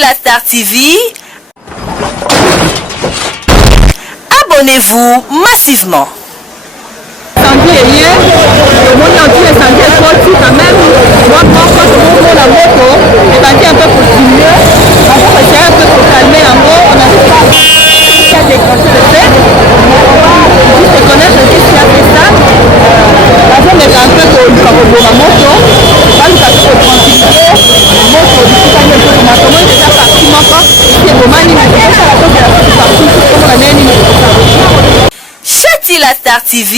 Latar TV, abonnez-vous massivement. Sandy est hier, le monde entier est Sandy est sorti quand même. Moi, quand je monte la moto, je parti un peu pour diminuer. Après, c'est un peu pour calmer en gros. On a fait ça, déclenché le fait. Juste de connaître ce qui a fait ça. La zone est un peu pour la moto. Là, nous avons fait tranquilliser. La moto, du coup, ça vient un peu pour ma commande. Déjà parti, moi, quand c'est pour ma ligne. C'est ça la chose de la petite partie. C'est comme la même ligne. Latar TV,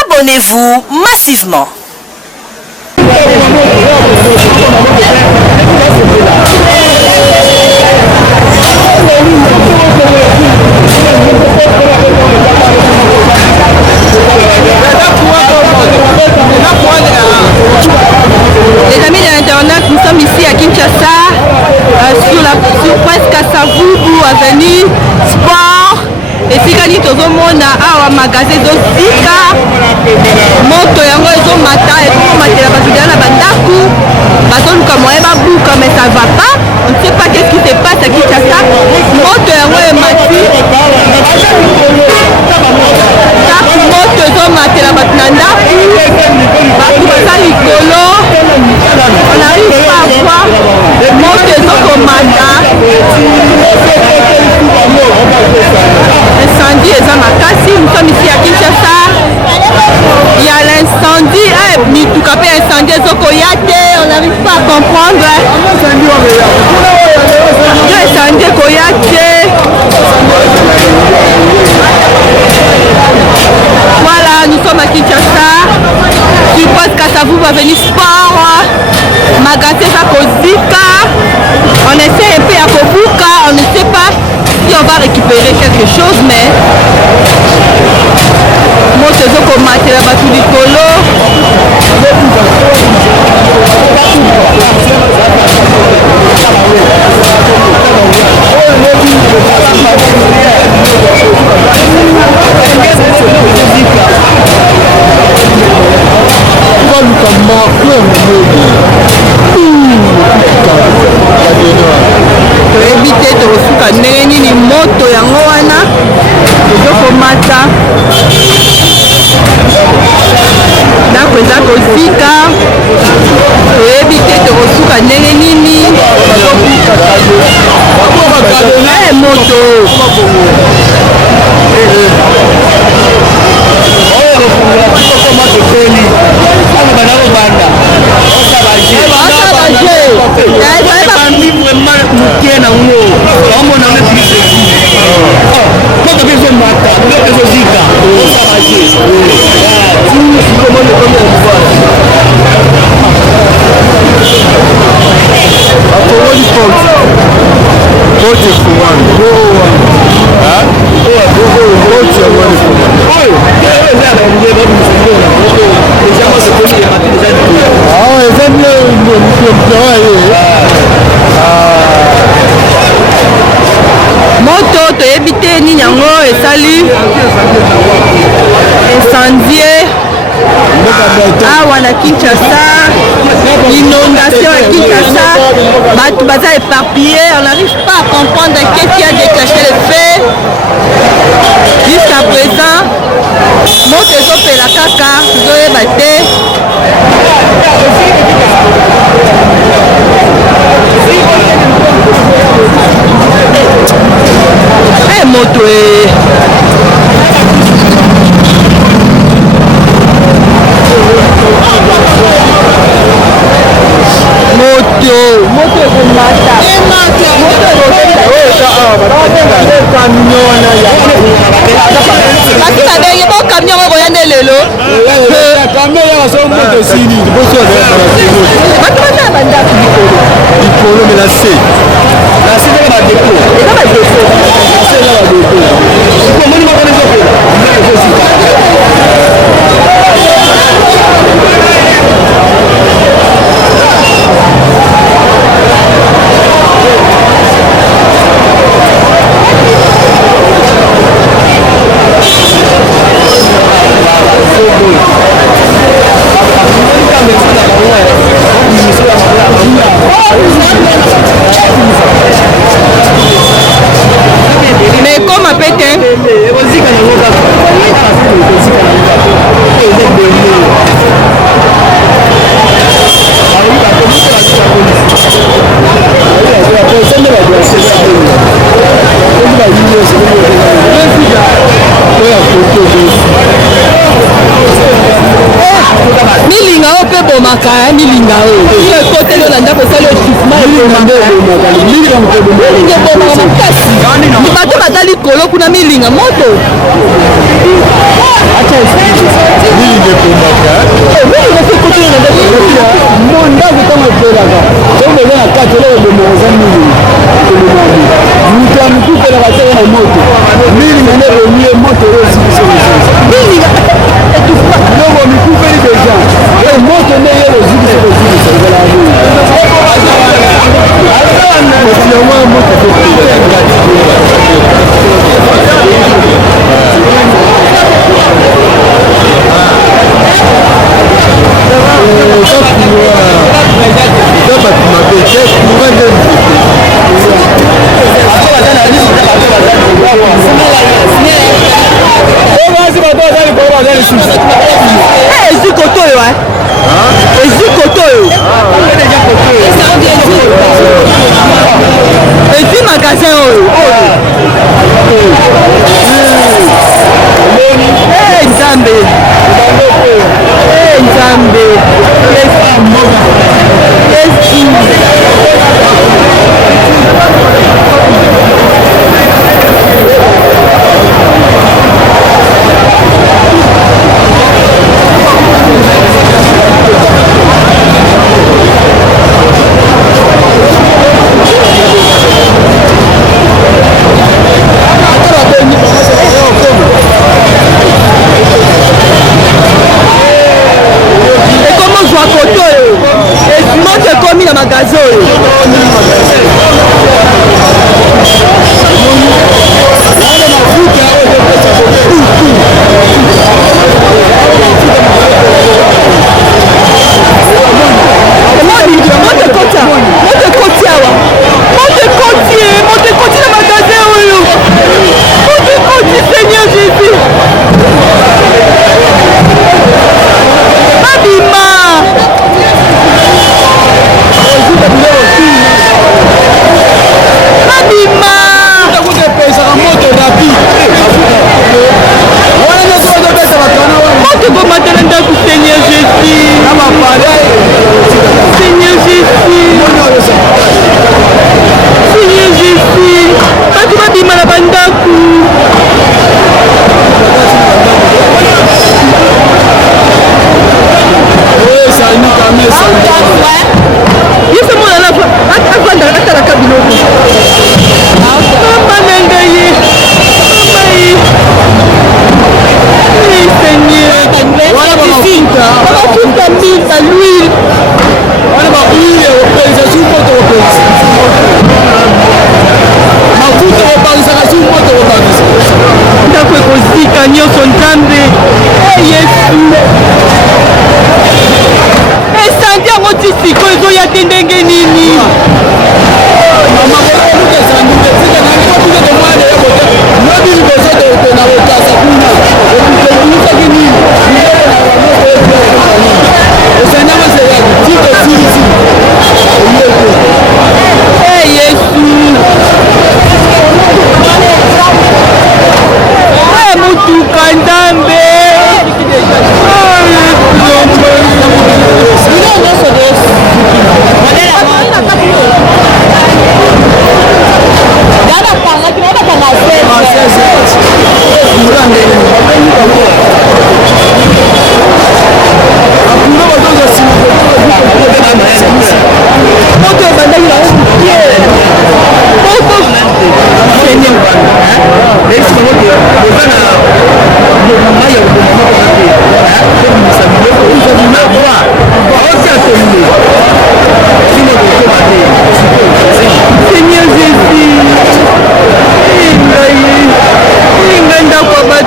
abonnez-vous massivement. Les amis de l'internet, nous sommes ici à Kinshasa, sur presque Kasavubu, avenue Sport. Et si quand nous sommes à magasin d'Osika, moto yango ezomata ezomatela bato na bandaku bazoluka moyen babuka, mais ça va pas. On ne sait pas qu'est-ce qui se passe à Kinshasa. Moto yango emati taku moto ezomatela bato na ndaku bato baza likolo. On n'arrive pas à voir moto ezokomata. Incendie eza makasi. Nous sommes ici à Kinshasa. Il y a l'incendie. Mituka pe incendie ezokoya te. On n'arrive pas à comprendre. Incendie koya te. Voilà, nous sommes à Kinshasa. Tu penses qu'à ça vous va venir sport. Magasin va kozika. On essaie un peu à kobuka. On ne sait pas si on va récupérer quelque chose, mais moto ezokomatela bato likolo. toyebi te tokosuka ndenge nini moto yango wana ezokomata. ndako eza kozika, toyebi te tokosuka ndenge nini moto moto toyebi te nini yango esali incendie awa na Kinshasa. Inondation à Kinshasa, bato baza éparpillé. On n'arrive pas à comprendre qu'est-ce qui a déclenché le feu. Jusqu'à présent, moto ezopela kaka tozoyeba te. Moto moto ekomata basi babenge bo camion moko ya nde lelo bato baza na bandako likolo me na se eza badepo pete. Milinga o pe bomaka milinga o ile kote lo nanda ko sala chiffement milinga bomaka makasi ni bato batali kolo kuna milinga moto acha milinga bomaka milinga ko kote lo nanda monda kutama pelaka ndio na kati leo de mozani milinga mkupela batela na moto milinga ndio ni moto milinga ndio mikupeli deja moto ndio yeye zidi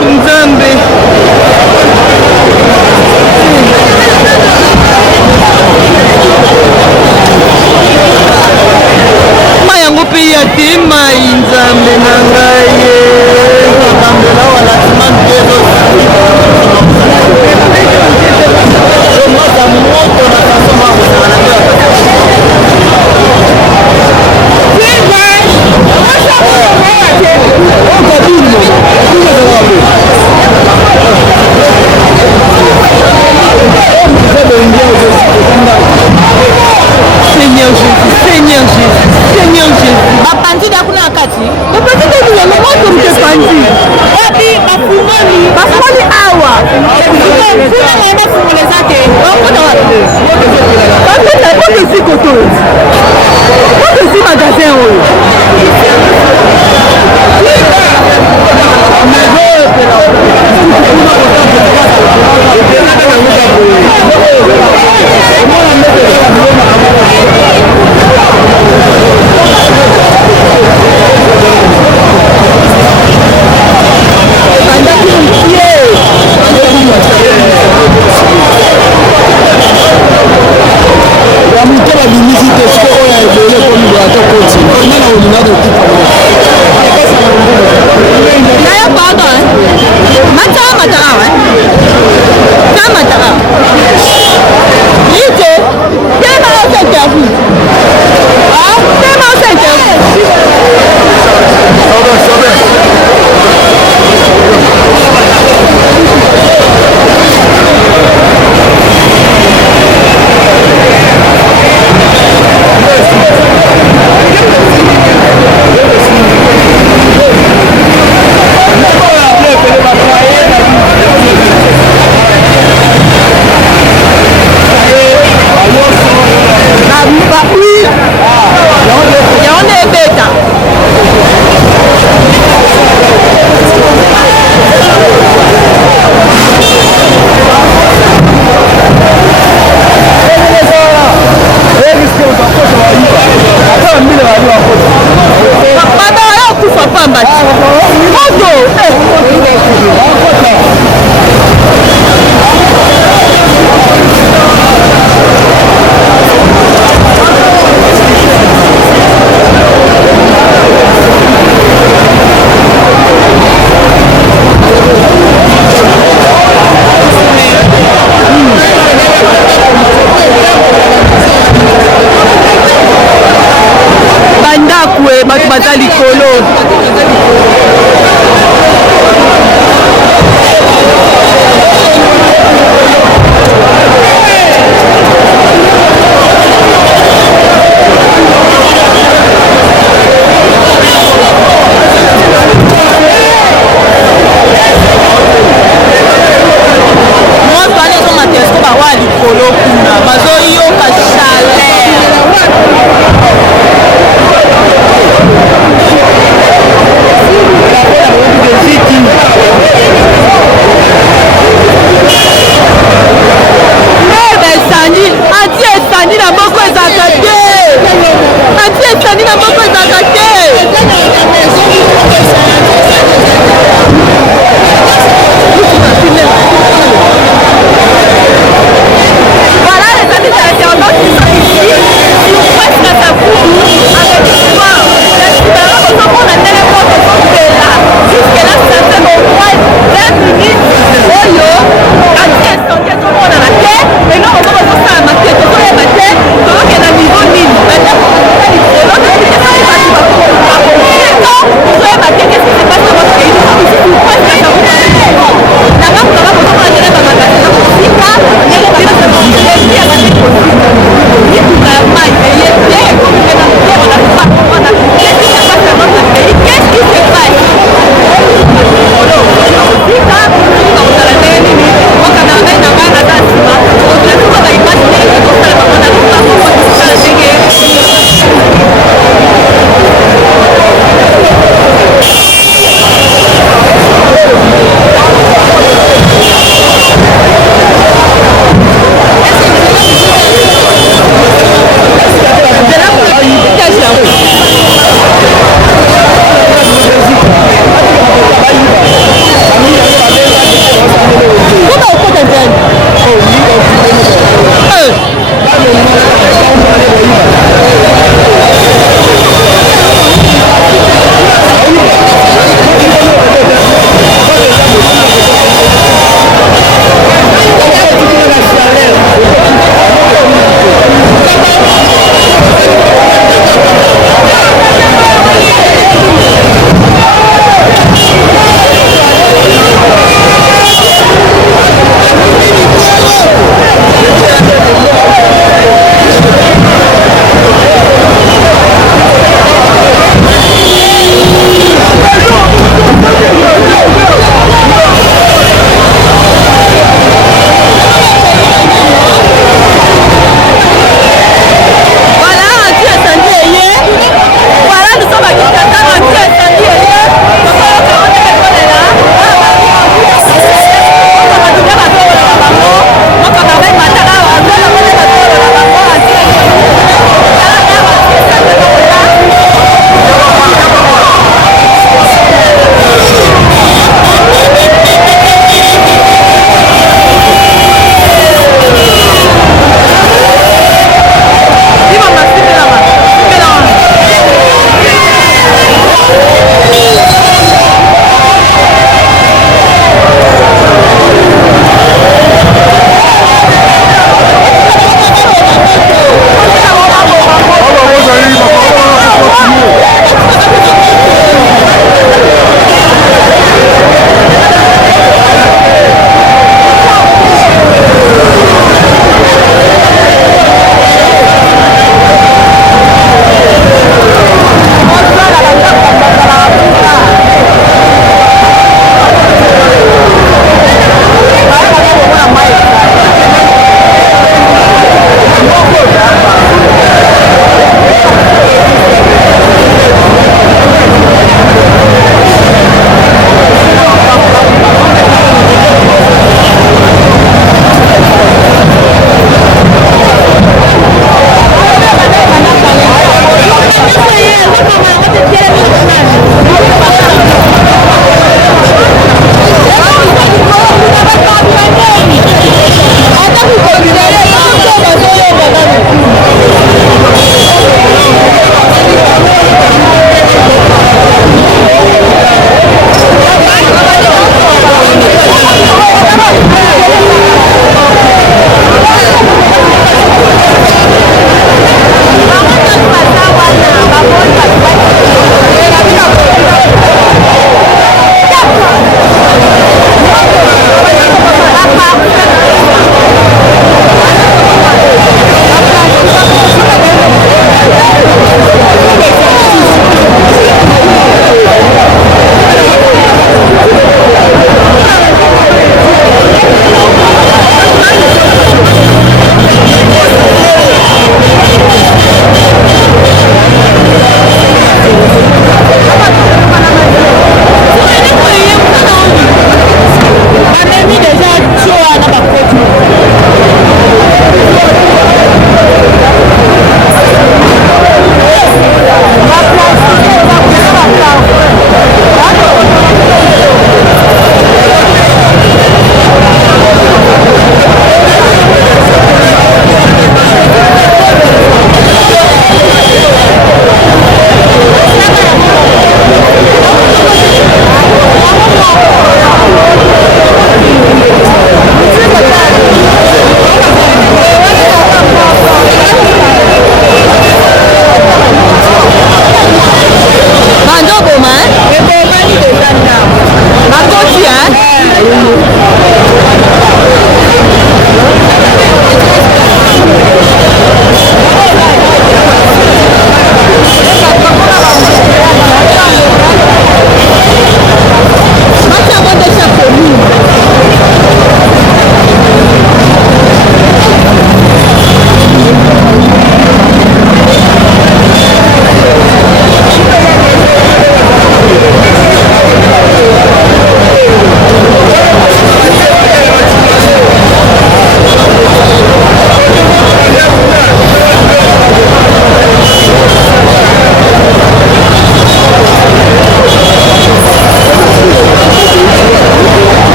Nzambe bandi bafungoli awa okezi koto okezi magasin oyo bato baza likolo bazoyoka chaleur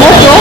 moto